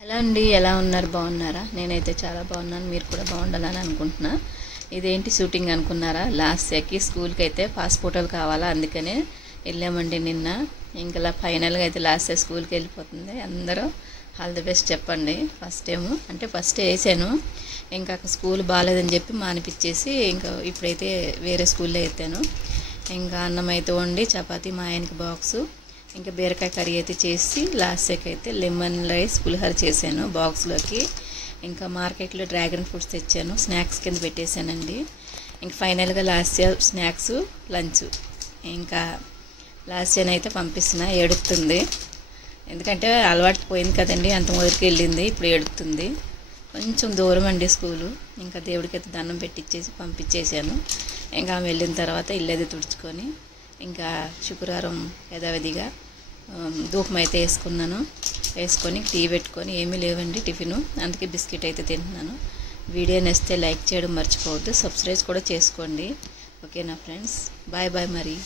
Hello అండి ఎలా ఉన్నారు? బాగున్నారా? నేనైతే చాలా బాగున్నాను మీరు కూడా బాగుండాలని అనుకుంటున్నా. ఇదేంటి షూటింగ్ అనుకున్నారా? లాస్ట్ ఇయర్కి స్కూల్కి అయితే పాస్ ఫోటోలు కావాలా అందుకనే వెళ్ళామండి నిన్న. ఇంకా ఫైనల్గా అయితే లాస్ట్ ఇయర్ స్కూల్కి వెళ్ళిపోతుంది. అందరూ ఆల్ ది బెస్ట్ చెప్పండి. ఫస్ట్ ఏమో అంటే ఫస్ట్ వేసాను. ఇంకా అక్కడ స్కూల్ బాగాలేదని చెప్పి మానిపించేసి ఇంకా ఇప్పుడైతే వేరే స్కూల్లో ఎత్తాను. ఇంకా అన్నం అయితే వండి చపాతీ మా ఆయనకి బాక్సు. ఇంకా బీరకాయ కర్రీ అయితే చేసి లాస్ట్కి అయితే లెమన్ రైస్ పులిహోర చేశాను బాక్స్లోకి. ఇంకా మార్కెట్లో డ్రాగన్ ఫ్రూట్స్ తెచ్చాను స్నాక్స్ కింద పెట్టేశానండి. ఇంకా ఫైనల్గా లాస్ట్ ఇయర్ స్నాక్స్ లంచ్. ఇంకా లాస్ట్ ఇయర్ అయితే పంపిస్తున్నా ఎడుతుంది ఎందుకంటే అలవాటు పోయింది కదండి అంత మొదటికి వెళ్ళింది ఇప్పుడు ఏడుతుంది కొంచెం దూరం అండి స్కూలు ఇంకా దేవుడికి అయితే దండం పెట్టించేసి పంపించేశాను. ఇంకా ఆమె వెళ్ళిన తర్వాత ఇల్లు అయితే తుడుచుకొని ఇంకా శుక్రవారం యథావిధిగా ఆమ్, ధూపం అయితే వేసుకున్నాను. వేసుకొని టీ పెట్టుకొని ఏమీ లేవండి టిఫిను. అందుకే బిస్కెట్ అయితే తింటున్నాను. వీడియో నచ్చితే లైక్ చేయడం మర్చిపోవద్దు. సబ్స్క్రైబ్ కూడా చేసుకోండి. ఓకేనా ఫ్రెండ్స్? బాయ్ బాయ్ మరి.